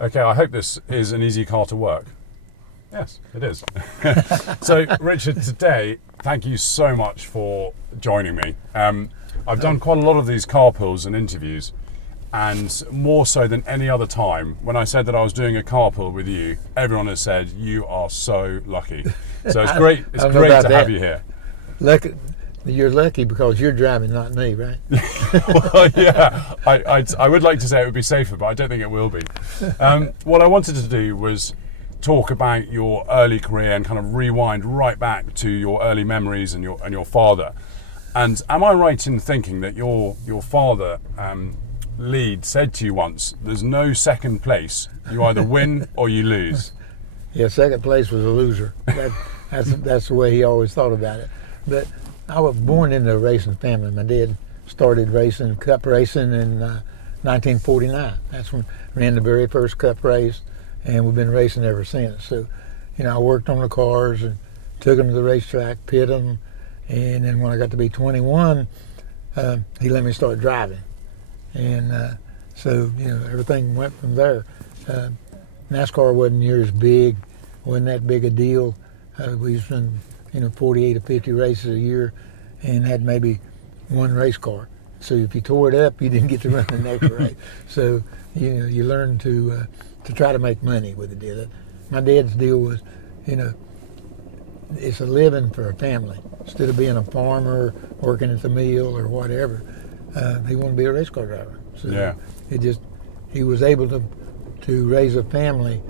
Okay, I hope this is an easy car to work. Yes, it is. So, Richard, today, thank you so much for joining me. I've done quite a lot of these carpools and interviews, and more so than any other time, when I said that I was doing a carpool with you, everyone has said, you are so lucky. So it's great, to have you here. Lucky, you're lucky because you're driving, not me, right? Well, yeah, I would like to say it would be safer, but I don't think it will be. What I wanted to do was talk about your early career and kind of rewind right back to your early memories and your father. And am I right in thinking that your father, Lead, said to you once, there's no second place, you either win or you lose? Yeah, second place was a loser. That's the way he always thought about it. But I was born into a racing family. My dad started racing, cup racing in 1949. That's when I ran the very first cup race, and we've been racing ever since. So, I worked on the cars and took them to the racetrack, pit them, and then when I got to be 21, he let me start driving. And so, everything went from there. NASCAR wasn't near as big, wasn't that big a deal. We used to run, 48 or 50 races a year and had maybe one race car. So if you tore it up, you didn't get to run the next race. So, you learn to try to make money with the deal. My dad's deal was, it's a living for a family. Instead of being a farmer, working at the mill or whatever, he wanted to be a race car driver. So yeah. He was able to raise a family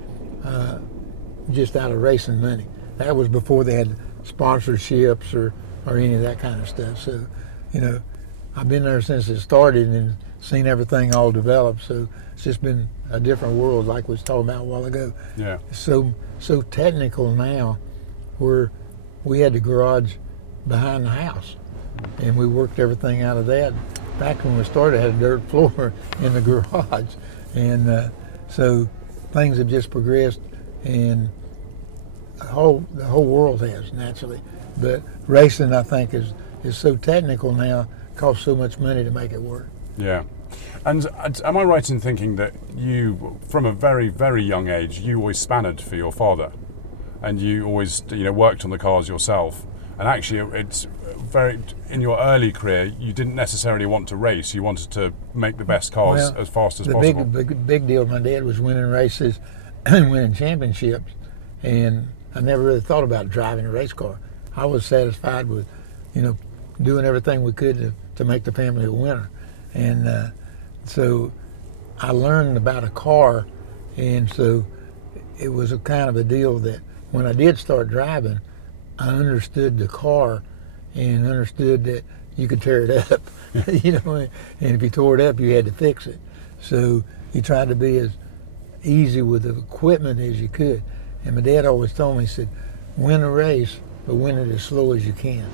just out of racing money. That was before they had sponsorships or any of that kind of stuff. So, I've been there since it started and seen everything all develop. So it's just been a different world, like we was talking about a while ago. Yeah. So technical now, where we had the garage behind the house, and we worked everything out of that. Back when we started, I had a dirt floor in the garage, and so things have just progressed, and the whole world has, naturally. But racing, I think, is so technical now, costs so much money to make it work. Yeah. And am I right in thinking that you, from a very, very young age, you always spanned for your father, and you always, worked on the cars yourself? And actually, it's very, in your early career, you didn't necessarily want to race. You wanted to make the best cars as fast as possible. The big deal, my dad was winning races and winning championships, and I never really thought about driving a race car. I was satisfied with, doing everything we could to make the family a winner. And so I learned about a car, and so it was a kind of a deal that when I did start driving, I understood the car and understood that you could tear it up, and if you tore it up, you had to fix it. So you tried to be as easy with the equipment as you could. And my dad always told me, he said, win a race, but win it as slow as you can.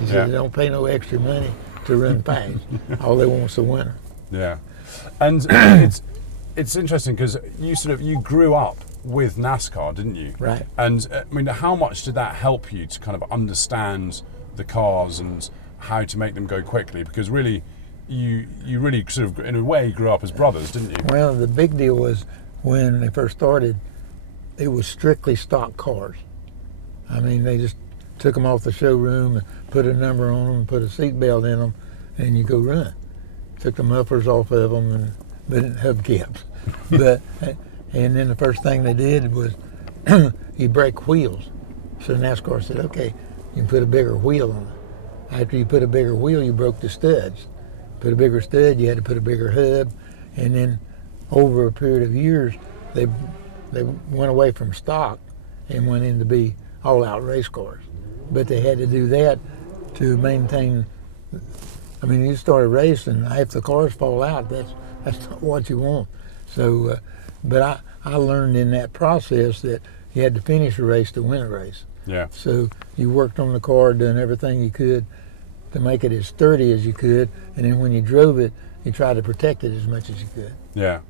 He said, don't pay no extra money to run fast. All they want is a winner. Yeah. And it's interesting because you grew up with NASCAR, didn't you? Right. And how much did that help you to kind of understand the cars and how to make them go quickly? Because really, you really sort of, in a way, grew up as brothers, didn't you? Well, the big deal was when they first started, it was strictly stock cars. They just took them off the showroom and put a number on them, put a seat belt in them, and you go run. Took the mufflers off of them, but hubcaps. And then the first thing they did was you break wheels. So NASCAR said, okay, you can put a bigger wheel on it. After you put a bigger wheel, you broke the studs. Put a bigger stud, you had to put a bigger hub. And then over a period of years, they went away from stock and went in to be all-out race cars. But they had to do that to maintain. You start a race and half the cars fall out. That's not what you want. So, but I learned in that process that you had to finish a race to win a race. Yeah. So you worked on the car, done everything you could to make it as sturdy as you could, and then when you drove it, you tried to protect it as much as you could. Yeah.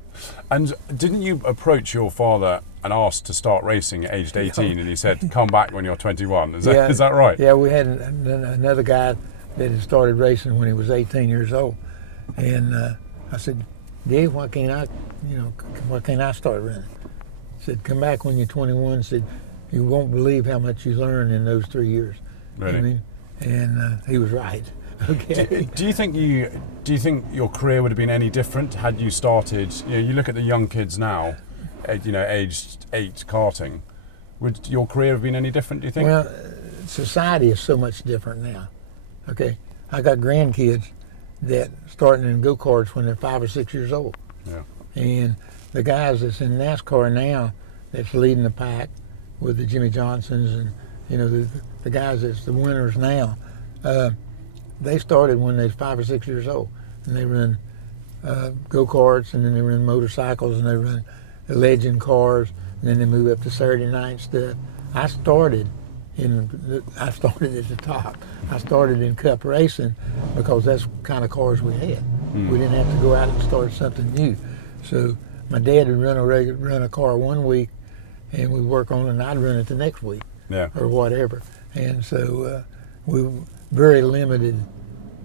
And didn't you approach your father and ask to start racing at aged 18, and he said, come back when you're 21? Is that right? Yeah, we had another guy that had started racing when he was 18 years old. And I said, Dave, why can't I start running? Said, come back when you're 21. Said, you won't believe how much you learn in those 3 years. Really? I mean, and he was right. Okay. Do you think your career would have been any different had you started? You look at the young kids now, aged 8 karting. Would your career have been any different? Do you think? Well, society is so much different now. Okay, I got grandkids that starting in go-karts when they're 5 or 6 years old. Yeah. And the guys that's in NASCAR now, that's leading the pack with the Jimmy Johnsons and the guys that's the winners now. They started when they was 5 or 6 years old, and they run go-karts, and then they run motorcycles, and they run legend cars, and then they move up to Saturday night stuff. I started at the top. I started in cup racing because that's the kind of cars we had. We didn't have to go out and start something new. So my dad would run a car one week, and we'd work on it, and I'd run it the next week, or whatever. And so we were very limited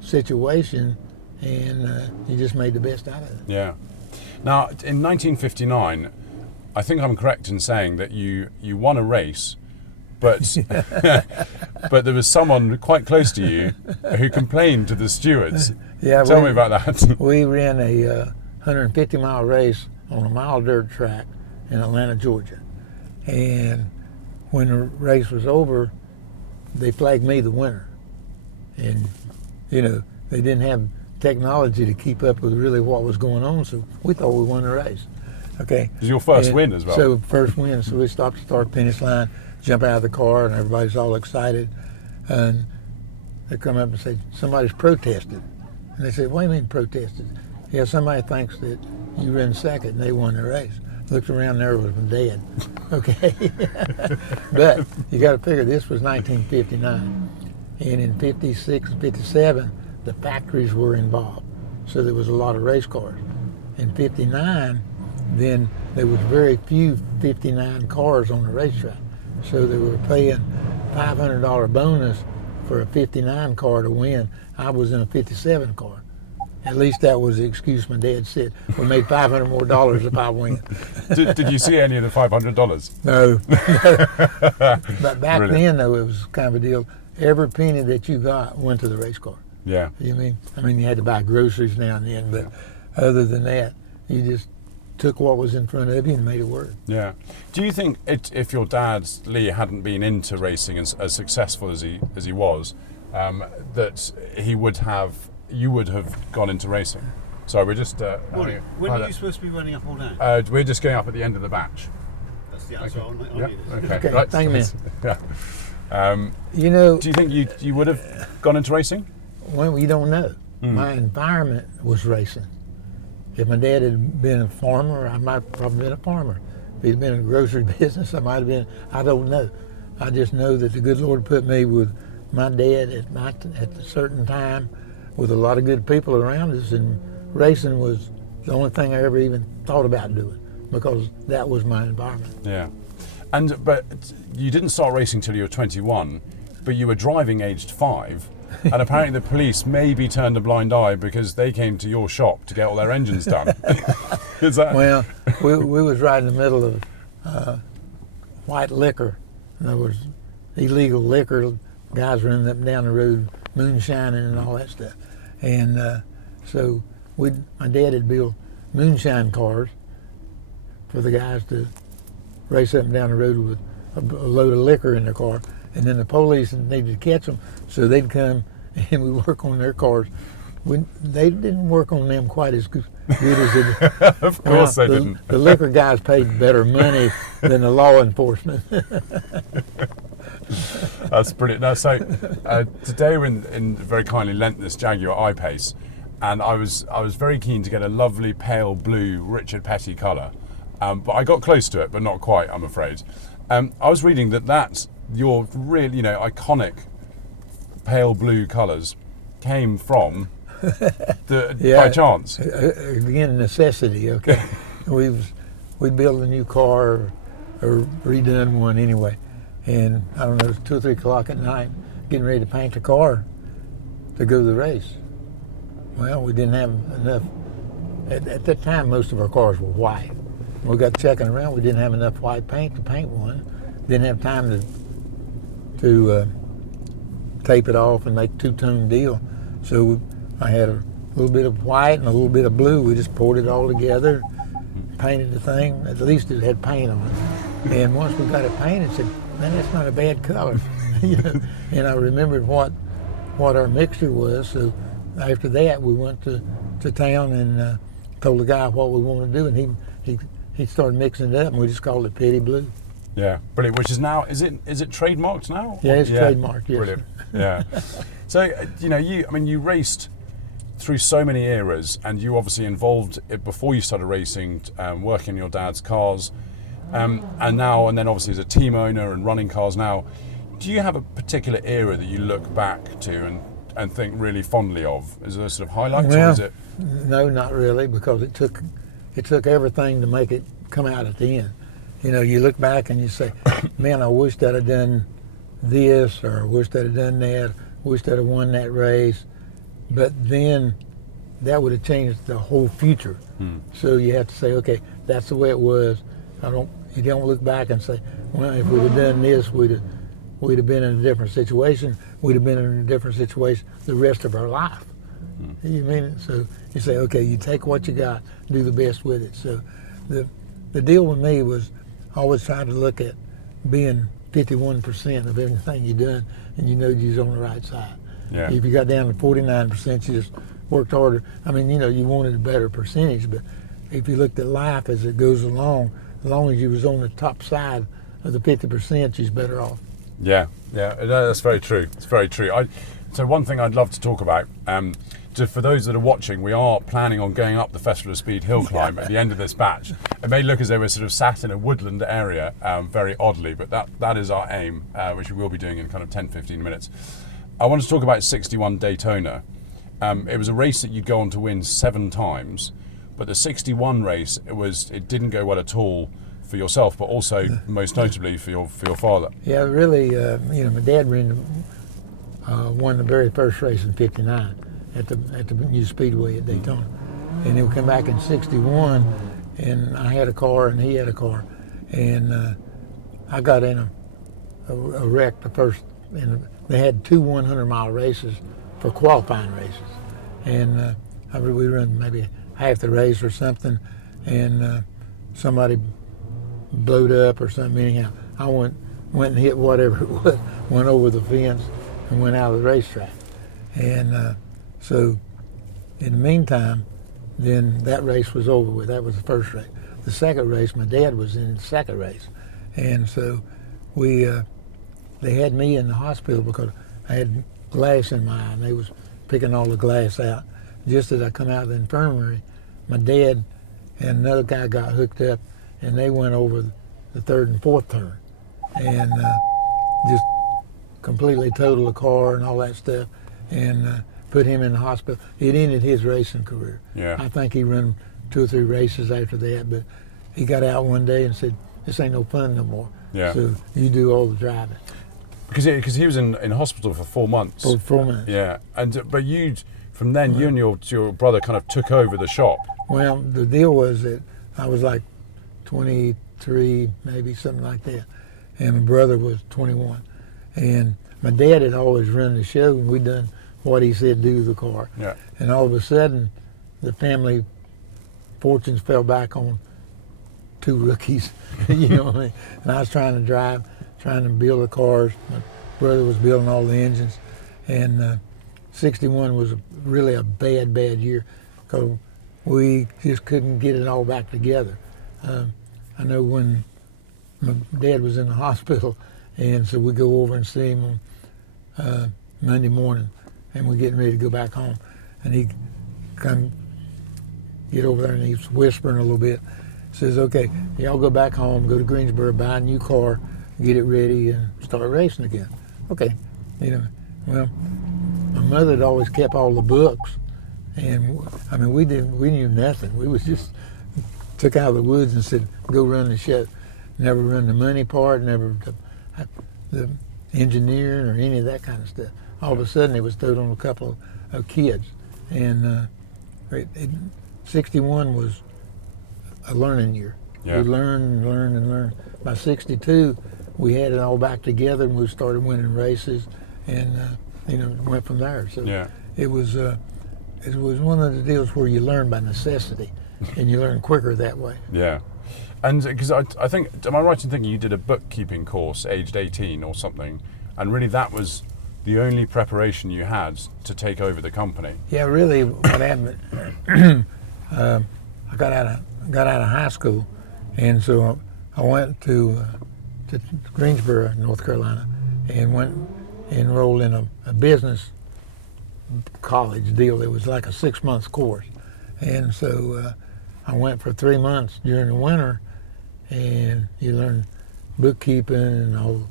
situation, and you just made the best out of it. Yeah. Now, in 1959, I think I'm correct in saying that you won a race, but but there was someone quite close to you who complained to the stewards. Yeah, Tell me about that. We ran a 150-mile race on a mile dirt track in Atlanta, Georgia. And when the race was over, they flagged me the winner. And, they didn't have technology to keep up with really what was going on, so we thought we won the race. Okay. It was your first win as well. So first win, so we stopped at the start finish line, jump out of the car, and everybody's all excited. And they come up and say, somebody's protested. And they said, what do you mean protested? Yeah, somebody thinks that you ran second and they won the race. Looked around, there was dead. Okay. But you got to figure this was 1959. And in 56 and 57, the factories were involved. So there was a lot of race cars. In 59, then there was very few 59 cars on the racetrack. So they were paying $500 bonus for a 59 car to win. I was in a 57 car. At least that was the excuse my dad said. We made $500 more if I win. Did you see any of the $500? No. But back then, though, it was kind of a deal. Every penny that you got went to the race car. Yeah. I mean, you had to buy groceries now and then, but other than that, you just took what was in front of you and made it work. Yeah. Do you think if your dad, Lee, hadn't been into racing as successful as he was, that you would have gone into racing? So we're just... when are you supposed to be running up all day? We're just going up at the end of the batch. That's the answer. Okay. I'll need it. Okay, right. thank you. Yeah. Do you think you would have gone into racing? Well, you don't know. My environment was racing. If my dad had been a farmer, I might have probably been a farmer. If he'd been in a grocery business, I might have been, I don't know. I just know that the good Lord put me with my dad at a certain time with a lot of good people around us, and racing was the only thing I ever even thought about doing because that was my environment. Yeah. But you didn't start racing till you were 21, but you were driving aged 5. And apparently the police maybe turned a blind eye because they came to your shop to get all their engines done. Is that? Well, we was right in the middle of white liquor. In other words, illegal liquor. Guys running up and down the road, moonshining and all that stuff. And so my dad had built moonshine cars for the guys to race up and down the road with a load of liquor in their car. And then the police needed to catch them, so they'd come and we work on their cars. They didn't work on them quite as good as they did. Of course they didn't. The liquor guys paid better money than the law enforcement. That's brilliant. No, so today we very kindly lent this Jaguar I-Pace, and I was very keen to get a lovely pale blue Richard Petty colour, but I got close to it, but not quite, I'm afraid. I was reading that your really iconic pale blue colours came from by chance. Again, necessity. Okay, we built a new car or redone one anyway, and I don't know, it was 2 or 3 o'clock at night, getting ready to paint the car to go to the race. Well, we didn't have enough at that time, most of our cars were white. We got checking around. We didn't have enough white paint to paint one. Didn't have time to tape it off and make a two-tone deal. So I had a little bit of white and a little bit of blue. We just poured it all together, painted the thing. At least it had paint on it. And once we got it painted, said, man, that's not a bad color. You know? And I remembered what our mixture was. So after that, we went to town and told the guy what we wanted to do, and he started mixing it up, and we just called it Petty Blue. Yeah, brilliant. Which is now, is it trademarked now? Yeah, it's trademarked. Yes. Brilliant. Yeah. So you raced through so many eras, and you obviously involved before you started racing, working in your dad's cars, and then obviously as a team owner and running cars now. Do you have a particular era that you look back to and think really fondly of? Is there sort of highlights, or is it? No, not really, because it took everything to make it come out at the end. You know, you look back and you say, man, I wish that I'd done this, or I wish that I'd done that, I wish that I'd won that race. But then that would have changed the whole future. So you have to say, okay, that's the way it was. You don't look back and say, well, if we'd have done this, we'd have been in a different situation. We'd have been in a different situation the rest of our life. You mean it? So you say, okay, you take what you got, do the best with it. So the deal with me was always trying to look at being 51% of everything you've done, and you know you was on the right side. Yeah. If you got down to 49%, you just worked harder. I mean, you know, you wanted a better percentage, but if you looked at life as it goes along, as long as you was on the top side of the 50%, you's better off. Yeah, that's very true. It's very true. So one thing I'd love to talk about, for those that are watching, we are planning on going up the Festival of Speed hill climb at the end of this batch. It may look as though we're sort of sat in a woodland area, very oddly, but that is our aim, which we will be doing in kind of 10-15 minutes. I want to talk about 61 Daytona. It was a race that you'd go on to win 7 times, but the 61 race, it didn't go well at all for yourself, but also most notably for your father. Yeah, really, my dad won the very first race in '59 at the new speedway at Daytona, and he'll come back in '61, and I had a car and he had a car, and I got in a wreck the first. They had 2 100-mile races for qualifying races, and we run maybe half the race or something, and somebody blowed up or something. Anyhow, I went and hit whatever it was, went over the fence and went out of the racetrack. And so in the meantime, then that race was over with. That was the first race. The second race, my dad was in the second race. And so they had me in the hospital because I had glass in my eye, and they was picking all the glass out. Just as I come out of the infirmary, my dad and another guy got hooked up, and they went over the third and fourth turn, and just completely totaled the car and all that stuff, and put him in the hospital. It ended his racing career. Yeah. I think he ran 2 or 3 races after that, but he got out one day and said, "This ain't no fun no more. Yeah. So you do all the driving." Because he was in hospital for 4 months. For 4 months. Yeah, but from then you and your brother kind of took over the shop. Well, the deal was that I was like 23, maybe something like that, and my brother was 21, and my dad had always run the show, and we'd done what he said do to the car. Yeah. And all of a sudden, the family fortunes fell back on 2 rookies, you know what I mean? And I was trying to drive, trying to build the cars. My brother was building all the engines, and 61 was really a bad year because we just couldn't get it all back together. I know when my dad was in the hospital, and so we go over and see him on Monday morning, and we're getting ready to go back home, and he come get over there, and he's whispering a little bit. Says, "Okay, y'all go back home, go to Greensboro, buy a new car, get it ready, and start racing again." Okay, well, my mother had always kept all the books, and I mean we knew nothing. We was just took out of the woods and said, "Go run the show." Never run the money part, never the engineering or any of that kind of stuff. All of a sudden, it was thrown on a couple of kids, and '61 was a learning year. Yeah. We learned. By '62, we had it all back together, and we started winning races, and went from there. So it was one of the deals where you learn by necessity, and you learn quicker that way. Yeah. And because I think, am I right in thinking you did a bookkeeping course aged 18 or something, and really that was the only preparation you had to take over the company? Yeah, really, what happened? I got out of high school, and so I went to Greensboro, North Carolina, and enrolled in a business college deal. It was like a 6-month course, and so I went for 3 months during the winter, and you learn bookkeeping and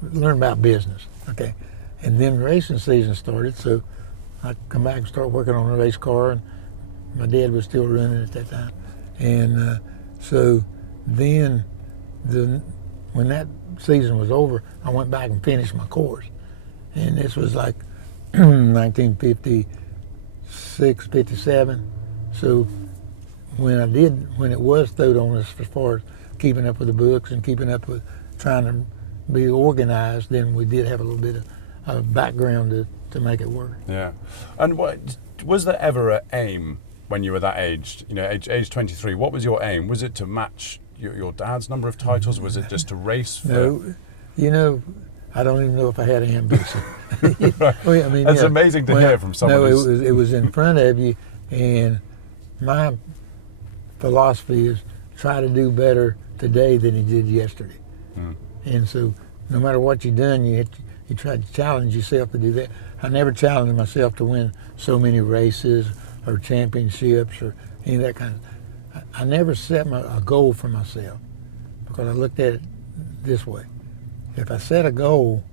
learn about business. Okay, and then racing season started, so I come back and start working on a race car, and my dad was still running at that time, and so then when that season was over, I went back and finished my course, and this was like 1956, 57. So when it was throwed on us as far as keeping up with the books and keeping up with trying to be organized, then we did have a little bit of background to make it work. Yeah. And was there ever an aim when you were that age, age 23, what was your aim? Was it to match your dad's number of titles? Was it just to race? No, I don't even know if I had ambition. Right. I mean, it's amazing to hear from someone. No, it was in front of you, and my philosophy is try to do better today than you did yesterday. And so no matter what you've done, you try to challenge yourself to do that. I never challenged myself to win so many races or championships or any of that kind of. I never set a goal for myself, because I looked at it this way. If I set a goal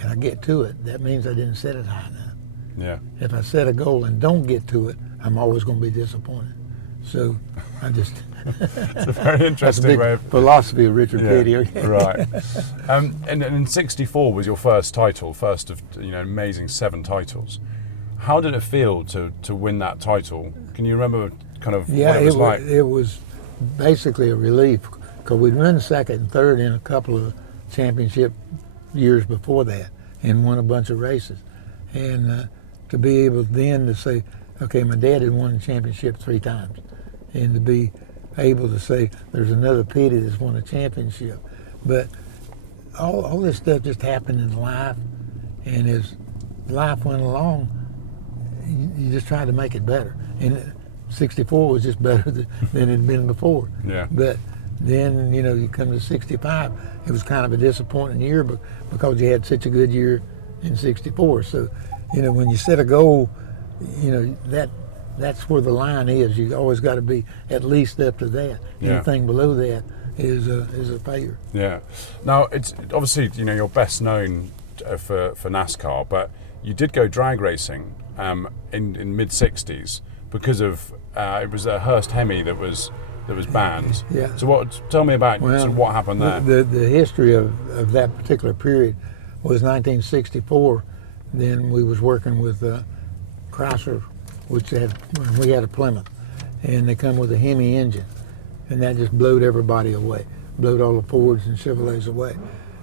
and I get to it, that means I didn't set it high enough. Yeah. If I set a goal and don't get to it, I'm always going to be disappointed. So I just. It's a very interesting way of philosophy of Richard Petty. Okay? Right. And in '64 was your first title, first of amazing 7 titles. How did it feel to win that title? Can you remember kind of what it was like? It was basically a relief, because we'd run second and third in a couple of championship years before that and won a bunch of races. And to be able then to say, okay, my dad had won the championship 3 times, and to be able to say there's another Petty that's won a championship. But all this stuff just happened in life, and as life went along, you just tried to make it better. And '64 was just better than it had been before. Yeah. But then, you come to '65, it was kind of a disappointing year because you had such a good year in '64. So, when you set a goal, that's where the line is. You always got to be at least up to that. Yeah. Anything below that is a failure. Yeah. Now, it's obviously, you're best known for NASCAR, but you did go drag racing in mid-'60s because of it was a Hearst Hemi that was banned. Yeah. So tell me about sort of what happened there. The history of that particular period was 1964. Then we was working with Chrysler, which we had a Plymouth, and they come with a Hemi engine, and that just blowed everybody away, blowed all the Fords and Chevrolets away.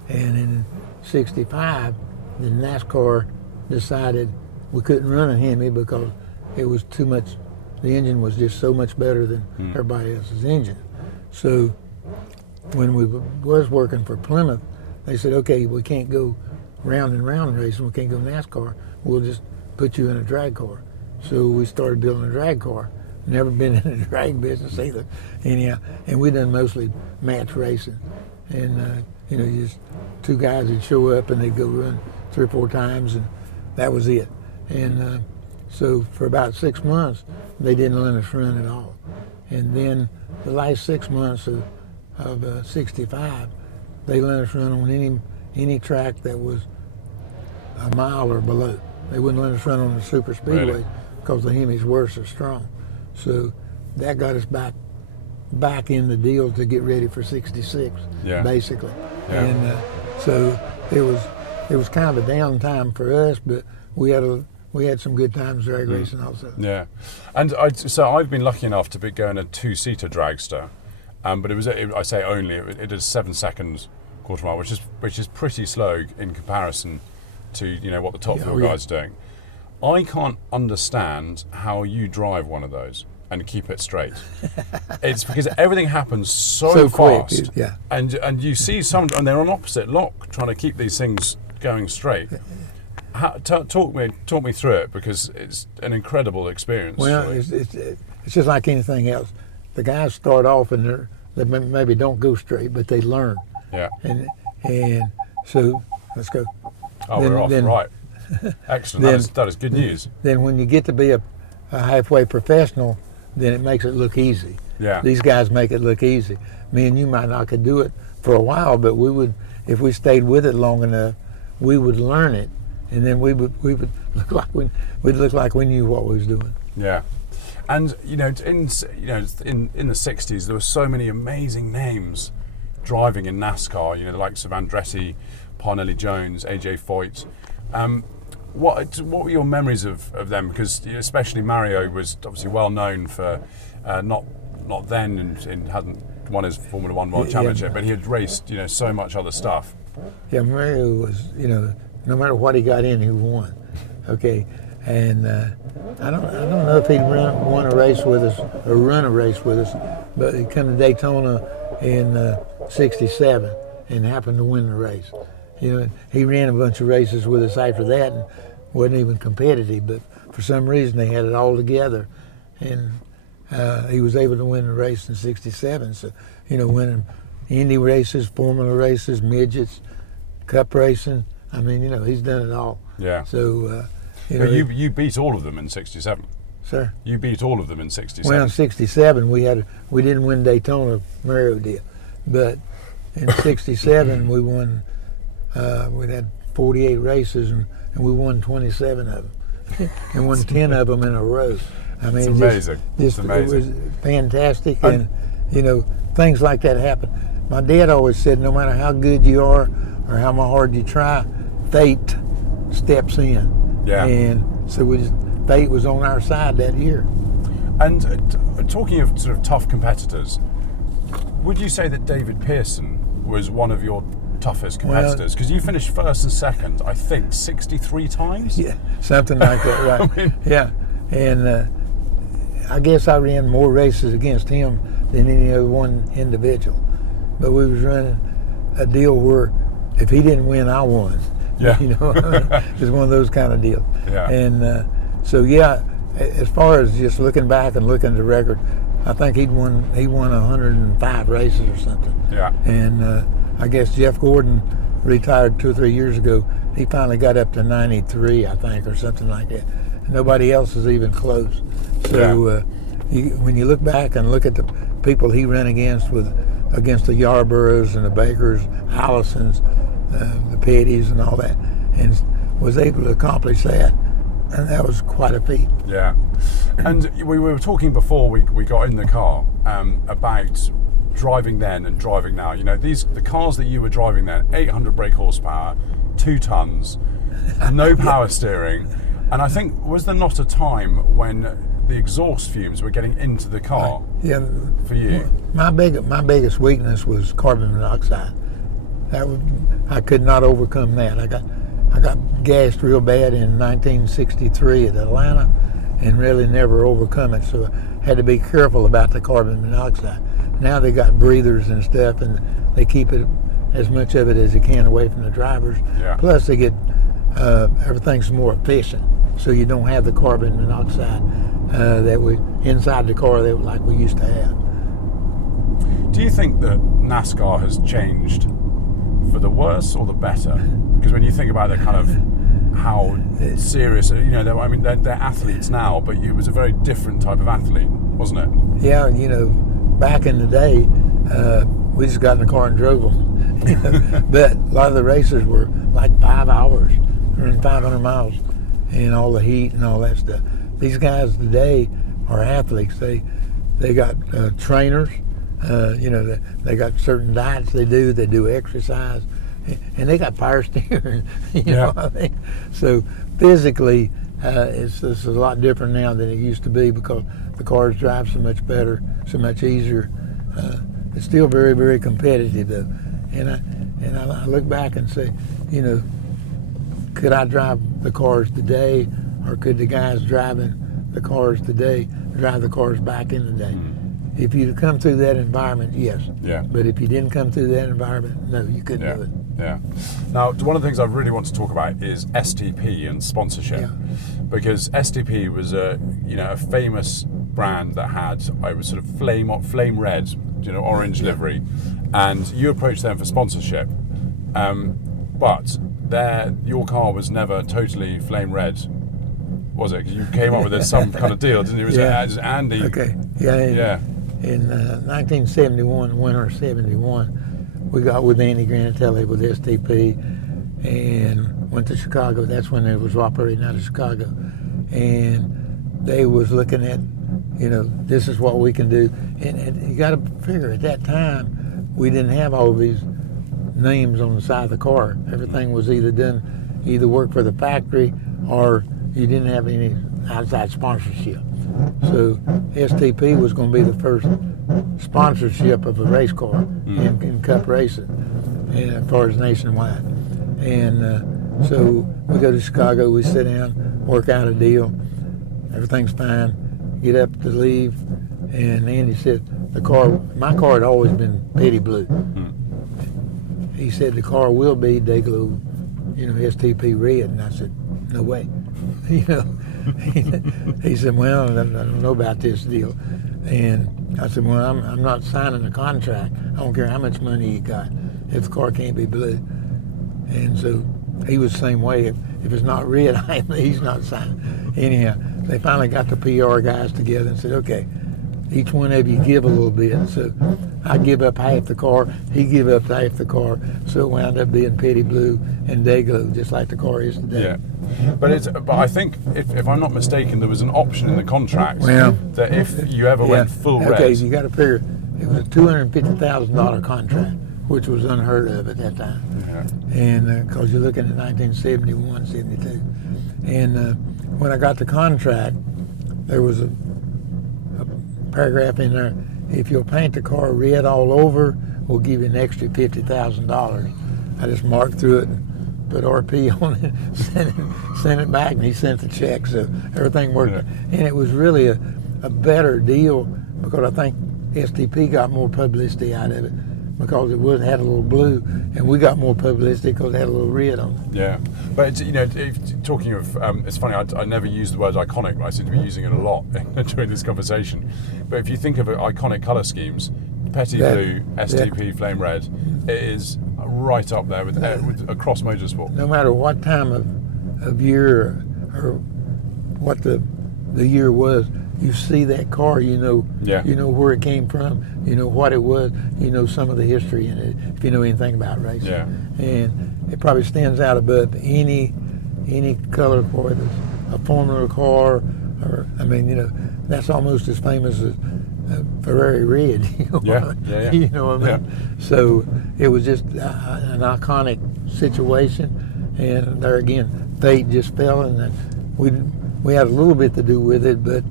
And in '65, the NASCAR decided we couldn't run a Hemi because it was too much. The engine was just so much better than everybody else's engine. So when we was working for Plymouth, they said, okay, we can't go round and round racing, we can't go NASCAR, we'll just put you in a drag car. So we started building a drag car. Never been in the drag business either. Anyhow, and we done mostly match racing. And, just 2 guys would show up and they'd go run 3 or 4 times, and that was it. And so for about 6 months, they didn't let us run at all. And then the last 6 months of '65, they let us run on any track that was a mile or below. They wouldn't let us run on the super speedway because the Hemis were so strong. So that got us back in the deal to get ready for '66, basically. Yeah. And so it was kind of a down time for us, but we had we had some good times drag racing also. Yeah, and I've been lucky enough to go in a 2-seater dragster, but I say only it is 7 seconds quarter mile, which is pretty slow in comparison to what the top fuel guys are doing. I can't understand how you drive one of those and keep it straight. It's because everything happens so fast, quick, and you see some, and they're on opposite lock trying to keep these things going straight. Talk me through it, because it's an incredible experience. Well, it's just like anything else. The guys start off and they maybe don't go straight, but they learn. Yeah. And so let's go. Oh, we're off. Right. Excellent. That is good news. Then when you get to be a halfway professional, then it makes it look easy. Yeah. These guys make it look easy. Me and you might not could do it for a while, but we would, if we stayed with it long enough, we would learn it, and then we would look like we knew what we was doing. Yeah. And in the 60s, there were so many amazing names driving in NASCAR. The likes of Andretti, Parnelli Jones, AJ Foyt. What were your memories of them? Because especially Mario was obviously well known for not then and hadn't won his Formula One World Championship, but he had raced so much other stuff. Yeah, Mario was no matter what he got in, he won. Okay, and I don't know if he'd won a race with us or run a race with us, but he come to Daytona in '67 and happened to win the race. He ran a bunch of races with us after that and wasn't even competitive, but for some reason they had it all together, and he was able to win the race in '67. So, winning Indy races, Formula races, midgets, Cup racing. I mean, he's done it all. Yeah. So, but you beat all of them in '67. Sir? You beat all of them in '67. Well, in '67 we didn't win Daytona, Mario did, but in '67 we won. We had 48 races and we won 27 of them, and won 10 of them in a row. I mean, it's amazing. It's amazing. It was fantastic, and things like that happen. My dad always said, no matter how good you are or how hard you try, fate steps in. Yeah. And so fate was on our side that year. And talking of sort of tough competitors, would you say that David Pearson was one of your toughest competitors? Because you finished first and second, I think, 63 times? Yeah, something like that, right. I mean, yeah, and I guess I ran more races against him than any other one individual. But we was running a deal where if he didn't win, I won. Yeah. It was one of those kind of deals. Yeah. And so, yeah, as far as just looking back and looking at the record, I think he won 105 races or something. Yeah. And I guess Jeff Gordon retired 2 or 3 years ago. He finally got up to 93, I think, or something like that. Nobody else is even close. So when you look back and look at the people he ran against the Yarboroughs and the Bakers, Allisons, the Pettys and all that, and was able to accomplish that, and that was quite a feat. Yeah. And we were talking before we got in the car about driving then and driving now. The cars that you were driving then, 800 brake horsepower, 2 tons, no power steering. And I think, was there not a time when the exhaust fumes were getting into the car? Yeah. For you? My biggest weakness was carbon monoxide. I could not overcome that. I got gassed real bad in 1963 at Atlanta, and really never overcome it. So I had to be careful about the carbon monoxide. Now they got breathers and stuff, and they keep it as much of it as they can away from the drivers. Yeah. Plus they get everything's more efficient, so you don't have the carbon monoxide inside the car like we used to have. Do you think that NASCAR has changed for the worse or the better? Because when you think about the kind of how serious, they're athletes now, but it was a very different type of athlete, wasn't it? Yeah, back in the day, we just got in the car and drove them. But a lot of the races were like 5 hours, running 500 miles, and all the heat and all that stuff. These guys today are athletes. They got trainers. They got certain diets they do exercise, and they got power steering. You know what I mean? So physically, It's a lot different now than it used to be because the cars drive so much better, so much easier. It's still very, very competitive though. And I look back and say, you know, could I drive the cars today, or could the guys driving the cars today drive the cars back in the day? If you'd come through that environment, yes. Yeah. But if you didn't come through that environment, no, you couldn't do it. Yeah. Now, one of the things I really want to talk about is STP and sponsorship, because STP was a famous brand that had sort of flame red, orange livery, and you approached them for sponsorship, but your car was never totally flame red, was it? 'Cause you came up with some kind of deal, didn't you? It was Andy. Okay. Yeah. In 1971, winter of '71, we got with Andy Granatelli with STP and went to Chicago. That's when it was operating out of Chicago. And they was looking at, this is what we can do. And you got to figure, at that time, we didn't have all these names on the side of the car. Everything was either work for the factory or you didn't have any outside sponsorship. So STP was going to be the first sponsorship of a race car in Cup racing, and as far as nationwide. And so we go to Chicago, we sit down, work out a deal, everything's fine, get up to leave, and Andy said, my car had always been petty blue. He said the car will be Dayglow, STP red, and I said, no way. He said, well, I don't know about this deal. And I said, well, I'm not signing a contract. I don't care how much money you got if the car can't be blue. And so he was the same way. If it's not red, he's not signing. Anyhow, they finally got the PR guys together and said, okay, each one of you give a little bit. So I give up half the car, he give up half the car. So it wound up being petty blue and Dayglow, just like the car is today. Yeah. But I think, if I'm not mistaken, there was an option in the contract that if you ever went full red. Okay, you got to figure, it was a $250,000 contract, which was unheard of at that time. Yeah. And because you're looking at 1971, 72. And when I got the contract, there was a paragraph in there, if you'll paint the car red all over, we'll give you an extra $50,000. I just marked through it and put RP on it, sent it back, and he sent the check, so everything worked. Yeah. And it was really a better deal because I think STP got more publicity out of it because it had a little blue, and we got more publicity because it had a little red on it. Yeah, but talking of, it's funny, I never use the word iconic, but I seem to be using it a lot during this conversation. But if you think of iconic colour schemes, petty blue, STP, flame red, it is right up there with across motorsport. No matter what time of year or what the year was, you see that car, you know where it came from, you know what it was, you know some of the history in it, if you know anything about racing. Yeah. And it probably stands out above any color car that's a Formula car, or that's almost as famous as Ferrari red. Yeah. You know what I mean? Yeah. So it was just an iconic situation, and there again, fate just fell, and we had a little bit to do with it, but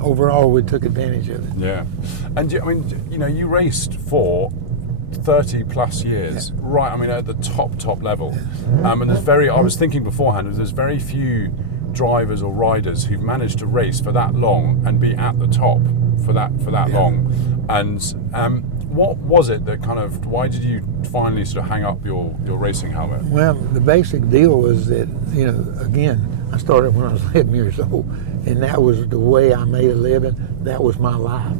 overall we took advantage of it. Yeah. And you raced for 30 plus years, right? At the top level. And I was thinking beforehand, there's very few drivers or riders who've managed to race for that long and be at the top for that long. And what was it that why did you finally sort of hang up your racing helmet? Well, the basic deal was that, again, I started when I was 11 years old, and that was the way I made a living. That was my life.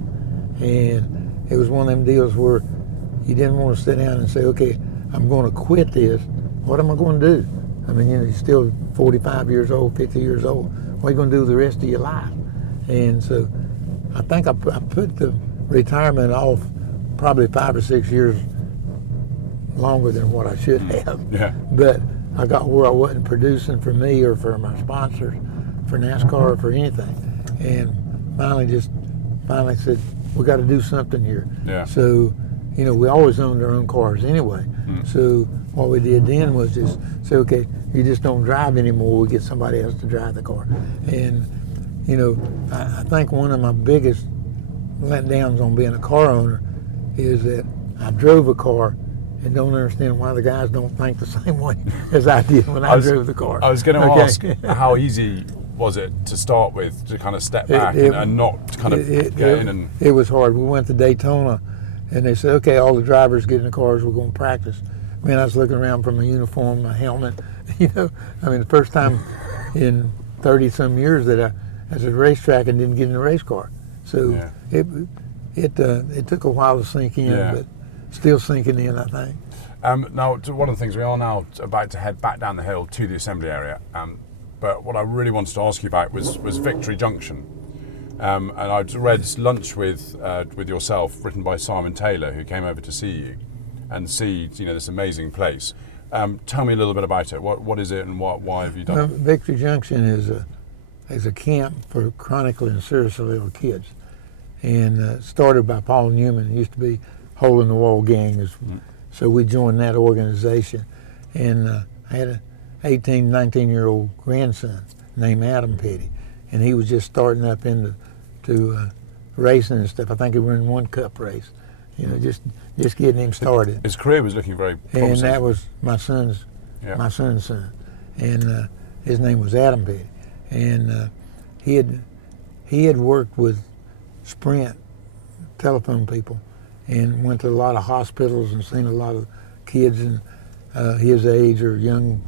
And it was one of them deals where you didn't want to sit down and say, okay, I'm going to quit this. What am I going to do? You're still 45 years old, 50 years old. What are you going to do the rest of your life? And so I think I put the retirement off probably 5 or 6 years longer than what I should have. Yeah. But I got where I wasn't producing for me or for my sponsors, for NASCAR or for anything. And finally said, we got to do something here. Yeah. So, we always owned our own cars anyway. So what we did then was just say, okay, you just don't drive anymore. We get somebody else to drive the car. And you know, I think one of my biggest letdowns on being a car owner is that I drove a car and don't understand why the guys don't think the same way as I did when I drove the car. I was going to ask, how easy was it to start with, to kind of step back and not kind of get in? And it was hard. We went to Daytona, and they said, okay, all the drivers get in the cars, we're going to practice. I mean, I was looking around for my uniform, my helmet, you know. I mean, the first time in 30-some years that I was at a racetrack and didn't get in a race car. So it took a while to sink in, but still sinking in, I think. Now, one of the things, we are now about to head back down the hill to the assembly area, but what I really wanted to ask you about was Victory Junction. And I'd read Lunch with Yourself, written by Simon Taylor, who came over to see you and see, you know, this amazing place. Tell me a little bit about it. What is it, and why have you done it? Victory Junction is a camp for chronically and seriously ill kids, and started by Paul Newman. It used to be Hole in the Wall Gang, so we joined that organization. And I had an 18, 19-year-old grandson named Adam Petty, and he was just starting up into racing and stuff. I think he ran one cup race, you know, just getting him started. His career was looking very promising. And that was my son's son, and his name was Adam Petty, and he had worked with Sprint telephone people, and went to a lot of hospitals and seen a lot of kids in his age or young,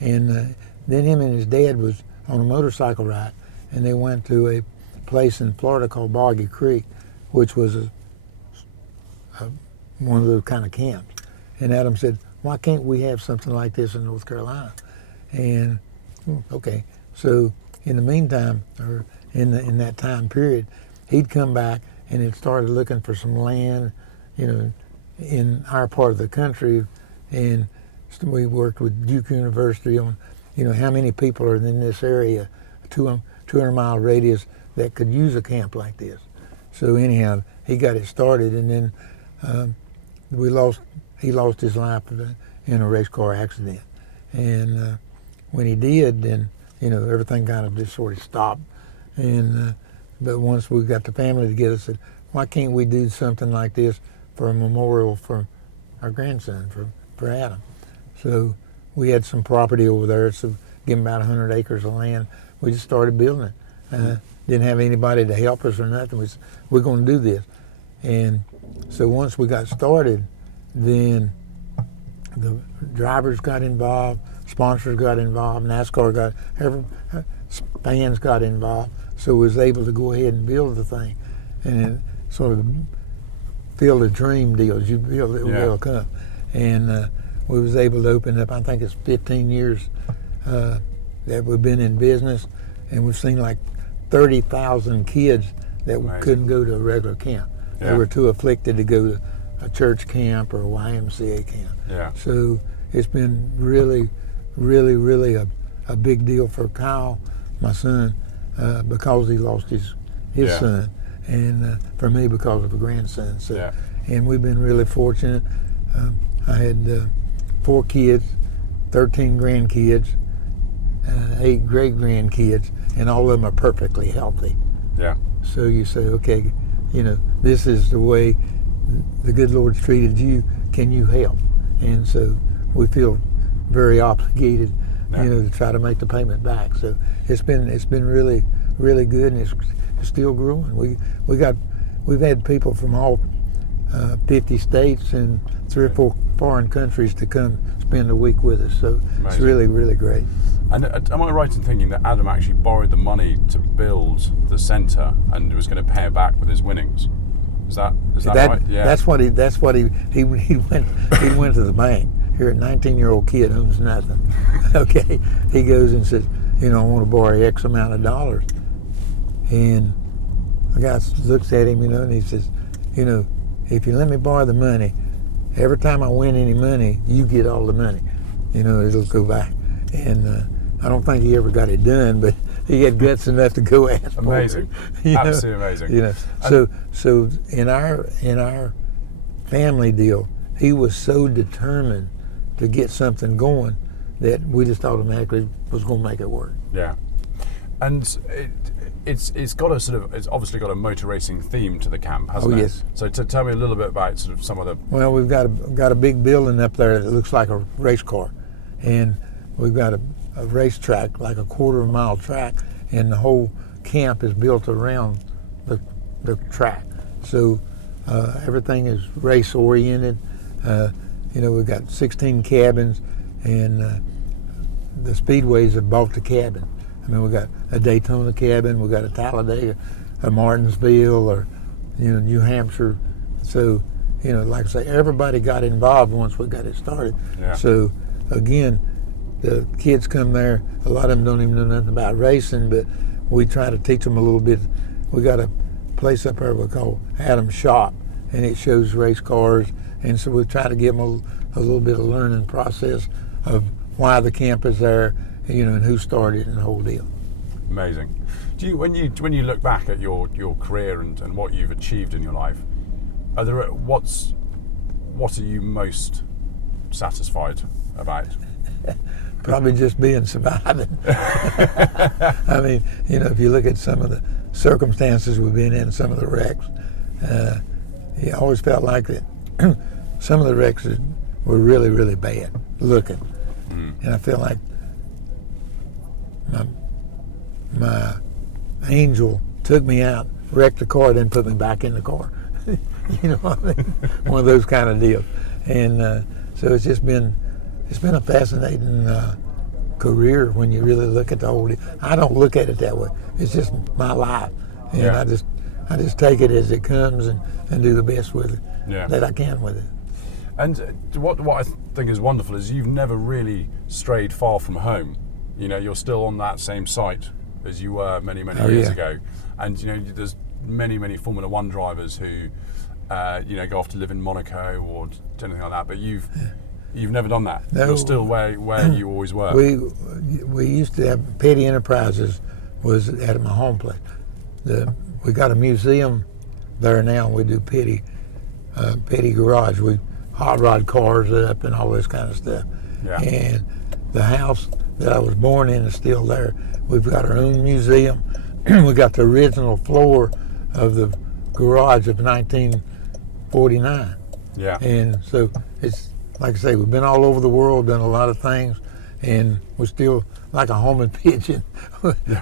and then him and his dad was on a motorcycle ride, and they went to a place in Florida called Boggy Creek, which was one of those kind of camps. And Adam said, why can't we have something like this in North Carolina? And okay, so in the meantime, or in that time period, he'd come back and had started looking for some land, you know, in our part of the country, and we worked with Duke University on, you know, how many people are in this area, 200-mile radius, that could use a camp like this. So anyhow, he got it started, and then he lost his life in a race car accident. And when he did, then, you know, everything kind of just sort of stopped. And but once we got the family together, said, why can't we do something like this for a memorial for our grandson, for Adam? So we had some property over there, so give him about 100 acres of land. We just started building it. Didn't have anybody to help us or nothing. We said, we're going to do this. And so once we got started, then the drivers got involved, sponsors got involved, NASCAR fans got involved. So we was able to go ahead and build the thing, and it sort of feel the dream deals. You build it will come, and we was able to open up. I think it's 15 years that we've been in business, and we've seen like 30,000 kids that couldn't go to a regular camp. They were too afflicted to go to a church camp or a YMCA camp. Yeah. So it's been really, really, really a big deal for Kyle, my son, because he lost his son, and for me because of a grandson. So, and we've been really fortunate. I had 4 kids, 13 grandkids, 8 great grandkids, and all of them are perfectly healthy. Yeah. So you say, okay, you know, this is the way the good Lord's treated you. Can you help? And so we feel very obligated, you know, to try to make the payment back. So it's been really, really good, and it's still growing. We've had people from all 50 states and 3 or 4 foreign countries to come spend a week with us. So it's really, really great. And am I right in thinking that Adam actually borrowed the money to build the centre and was going to pay it back with his winnings? Is that right? Yeah. That's what he went to the bank. Here, a 19-year-old kid owns nothing. Okay, he goes and says, you know, I want to borrow X amount of dollars. And the guy looks at him, you know, and he says, you know, if you let me borrow the money, every time I win any money, you get all the money. You know, it'll go back. And I don't think he ever got it done, but he had guts enough to go ask for it. Amazing, absolutely amazing. You know, so in our family deal, he was so determined to get something going that we just automatically was going to make it work. Yeah, and it's got a it's obviously got a motor racing theme to the camp, hasn't it? Oh yes. So tell me a little bit about sort of some of the. Well, we've got a big building up there that looks like a race car, and we've got a racetrack, like a quarter-mile track, and the whole camp is built around the track. So everything is race oriented. We've got 16 cabins, and the speedways have bought the cabin. I mean, we've got a Daytona cabin, we've got a Talladega, a Martinsville, or New Hampshire. So like I say, everybody got involved once we got it started. Yeah. So again, the kids come there. A lot of them don't even know nothing about racing, but we try to teach them a little bit. We got a place up there we call Adam's Shop, and it shows race cars, and so we try to give them a little bit of learning process of why the camp is there, and who started and the whole deal. Amazing. Do you, when you look back at your career and what you've achieved in your life, what are you most satisfied about? Probably just being surviving. I mean, if you look at some of the circumstances we've been in, some of the wrecks, you always felt like that some of the wrecks were really, really bad looking. And I feel like my angel took me out, wrecked the car, then put me back in the car. You know what I mean? One of those kind of deals. And so it's been a fascinating career when you really look at the whole deal. I don't look at it that way. It's just my life, and Yeah. I just take it as it comes and do the best with it that I can with it. And what I think is wonderful is you've never really strayed far from home. You're still on that same site as you were many years ago. And there's many Formula One drivers who go off to live in Monaco or anything like that. But you've never done that. No. You're still where you always were. We used to have Petty Enterprises was at my home place. We got a museum there now, and we do Petty Garage. We hot rod cars up and all this kind of stuff. Yeah. And the house that I was born in is still there. We've got our own museum. We got the original floor of the garage of 1949. Yeah. And so it's, like I say, we've been all over the world, done a lot of things, and we're still like a homing pigeon.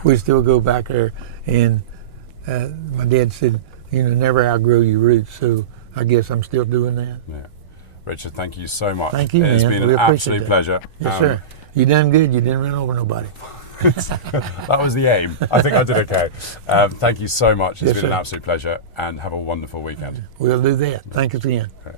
We still go back there. And my dad said, never outgrow your roots. So I guess I'm still doing that. Yeah. Richard, thank you so much. Thank you, It's man. been We an appreciate absolute that. pleasure. Yes, sir. You done good. You didn't run over nobody. That was the aim. I think I did okay. Thank you so much. It's Yes, been an sir. absolute pleasure, and have a wonderful weekend. We'll do that. Thank you again. Okay.